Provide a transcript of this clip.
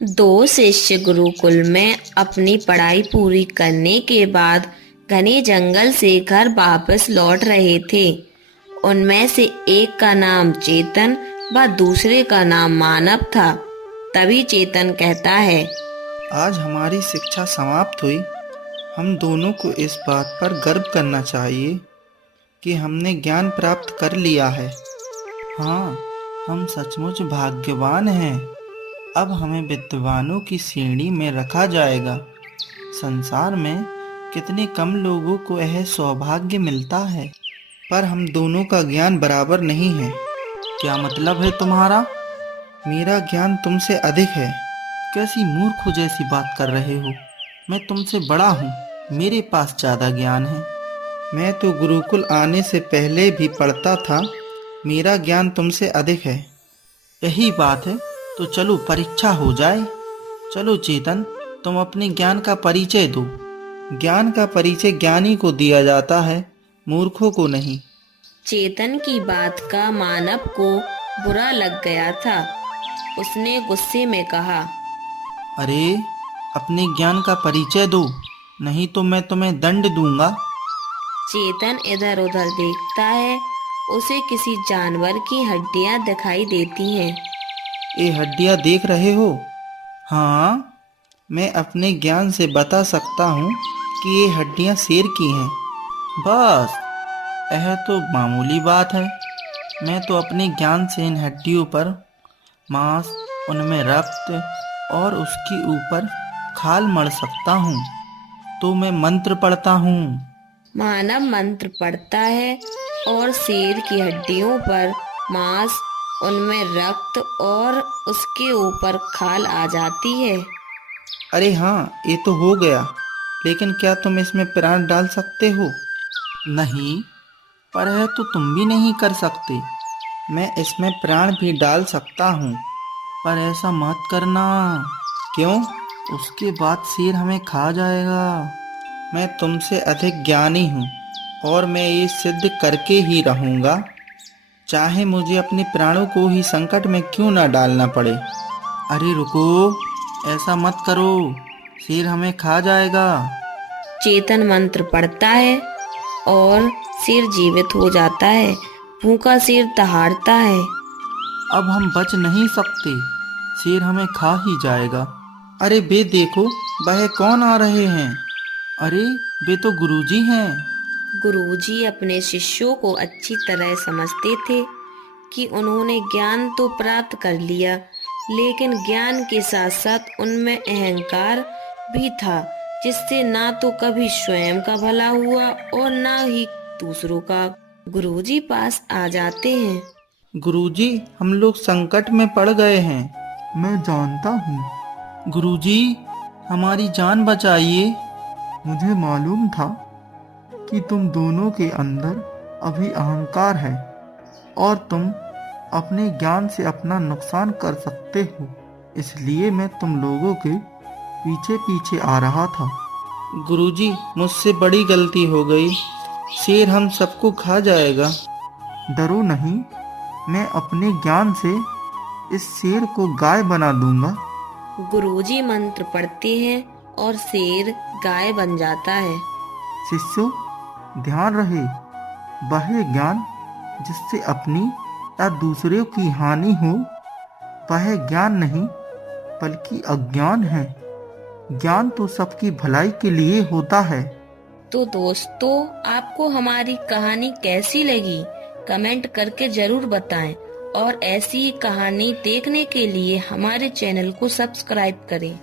दो शिष्य गुरुकुल में अपनी पढ़ाई पूरी करने के बाद घने जंगल से घर वापस लौट रहे थे। उनमें से एक का नाम चेतन व दूसरे का नाम मानव था। तभी चेतन कहता है, आज हमारी शिक्षा समाप्त हुई। हम दोनों को इस बात पर गर्व करना चाहिए कि हमने ज्ञान प्राप्त कर लिया है। हाँ, हम सचमुच भाग्यवान हैं। अब हमें विद्वानों की श्रेणी में रखा जाएगा। संसार में कितने कम लोगों को यह सौभाग्य मिलता है, पर हम दोनों का ज्ञान बराबर नहीं है। क्या मतलब है तुम्हारा? मेरा ज्ञान तुमसे अधिक है। कैसी मूर्खों जैसी बात कर रहे हो? मैं तुमसे बड़ा हूँ, मेरे पास ज़्यादा ज्ञान है। मैं तो गुरुकुल आने से पहले भी पढ़ता था। मेरा ज्ञान तुमसे अधिक है। यही बात है, तो चलो परीक्षा हो जाए। चलो चेतन, तुम अपने ज्ञान का परिचय दो। ज्ञान का परिचय ज्ञानी को दिया जाता है, मूर्खों को नहीं। चेतन की बात का मानव को बुरा लग गया था। उसने गुस्से में कहा, अरे, अपने ज्ञान का परिचय दो, नहीं तो मैं तुम्हें दंड दूंगा। चेतन इधर उधर देखता है। उसे किसी जानवर की हड्डियां दिखाई देती हैं। ये हड्डियां देख रहे हो? हाँ, मैं अपने ज्ञान से बता सकता हूँ कि ये हड्डियां शेर की हैं। बस, यह तो मामूली बात है। मैं तो अपने ज्ञान से इन हड्डियों पर मांस, उनमें रक्त और उसके ऊपर खाल मढ़ सकता हूँ। तो मैं मंत्र पढ़ता हूँ। मानव मंत्र पढ़ता है और शेर की हड्डियों पर मांस, उनमें रक्त और उसके ऊपर खाल आ जाती है। अरे हाँ, ये तो हो गया। लेकिन क्या तुम इसमें प्राण डाल सकते हो? नहीं, पर यह तो तुम भी नहीं कर सकते। मैं इसमें प्राण भी डाल सकता हूँ, पर ऐसा मत करना। क्यों? उसके बाद शेर हमें खा जाएगा। मैं तुमसे अधिक ज्ञानी हूँ और मैं ये सिद्ध करके ही रहूँगा, चाहे मुझे अपने प्राणों को ही संकट में क्यों ना डालना पड़े। अरे रुको, ऐसा मत करो, शेर हमें खा जाएगा। चेतन मंत्र पढ़ता है और शेर जीवित हो जाता है। भूखा शेर दहाड़ता है। अब हम बच नहीं सकते, शेर हमें खा ही जाएगा। अरे बे देखो, वह कौन आ रहे हैं? अरे, वे तो गुरुजी हैं। गुरुजी अपने शिष्यों को अच्छी तरह समझते थे कि उन्होंने ज्ञान तो प्राप्त कर लिया, लेकिन ज्ञान के साथ साथ उनमें अहंकार भी था, जिससे ना तो कभी स्वयं का भला हुआ और ना ही दूसरों का। गुरुजी पास आ जाते हैं। गुरुजी, हम लोग संकट में पड़ गए हैं। मैं जानता हूँ। गुरुजी, हमारी जान बचाइए। मुझे मालूम था कि तुम दोनों के अंदर अभी अहंकार है और तुम अपने ज्ञान से अपना नुकसान कर सकते हो। इसलिए मैं तुम लोगों के पीछे पीछे आ रहा था। गुरुजी, मुझसे बड़ी गलती हो गई। शेर हम सबको खा जाएगा। डरो नहीं, मैं अपने ज्ञान से इस शेर को गाय बना दूंगा। गुरुजी मंत्र पढ़ते हैं और शेर गाय बन जाता है। शिष्यों, ध्यान रहे, वह ज्ञान जिससे अपनी या दूसरे की हानि हो, वह ज्ञान नहीं बल्कि अज्ञान है। ज्ञान तो सबकी भलाई के लिए होता है। तो दोस्तों, आपको हमारी कहानी कैसी लगी? कमेंट करके जरूर बताएं और ऐसी ही कहानी देखने के लिए हमारे चैनल को सब्सक्राइब करें।